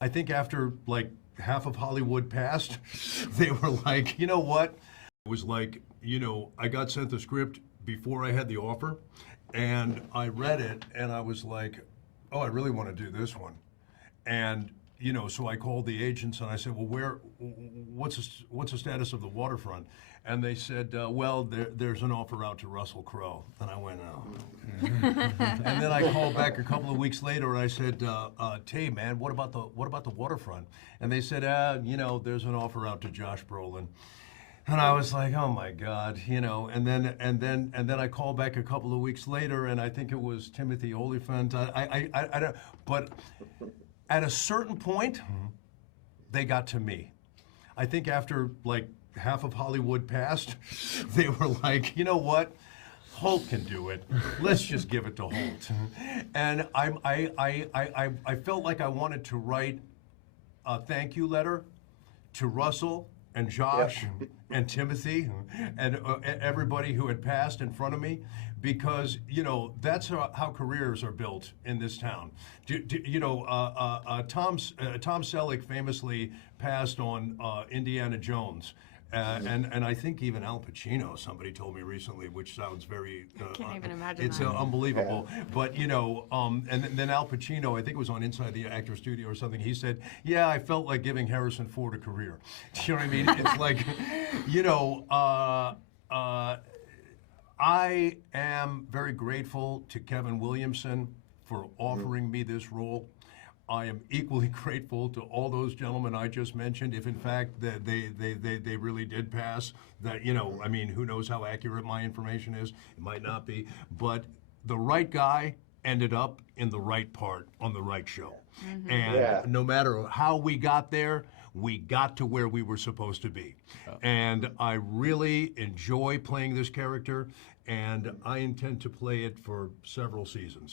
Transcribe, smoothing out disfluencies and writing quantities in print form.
I think after like half of Hollywood passed, they were like, you know what? It was like, I got sent the script before I had the offer, and I read it, and I was like, oh, I really want to do this one. And so I called the agents and I said, well, what's the status of the Waterfront? And they said, well, there's an offer out to Russell Crowe. And I went, oh. And then I called back a couple of weeks later and I said, Tay, man, what about the Waterfront? And they said, there's an offer out to Josh Brolin. And I was like, oh my God, and then I called back a couple of weeks later, and I think it was Timothy Olyphant. I don't, but at a certain point, they got to me. I think after like half of Hollywood passed, they were like, you know what? Holt can do it. Let's just give it to Holt. And I felt like I wanted to write a thank you letter to Russell and Josh and Timothy and everybody who had passed in front of me, because that's how careers are built in this town. Tom Selleck famously passed on Indiana Jones. And I think even Al Pacino, somebody told me recently, which sounds very... Can't even imagine it's that. Unbelievable. But, and then Al Pacino, I think it was on Inside the Actor Studio or something, he said, yeah, I felt like giving Harrison Ford a career. Do you know what I mean? It's like, I am very grateful to Kevin Williamson for offering me this role. I am equally grateful to all those gentlemen I just mentioned, if in fact that they really did pass. That, who knows how accurate my information is? It might not be. But the right guy ended up in the right part on the right show. Mm-hmm. And no matter how we got there, we got to where we were supposed to be. And I really enjoy playing this character, and I intend to play it for several seasons.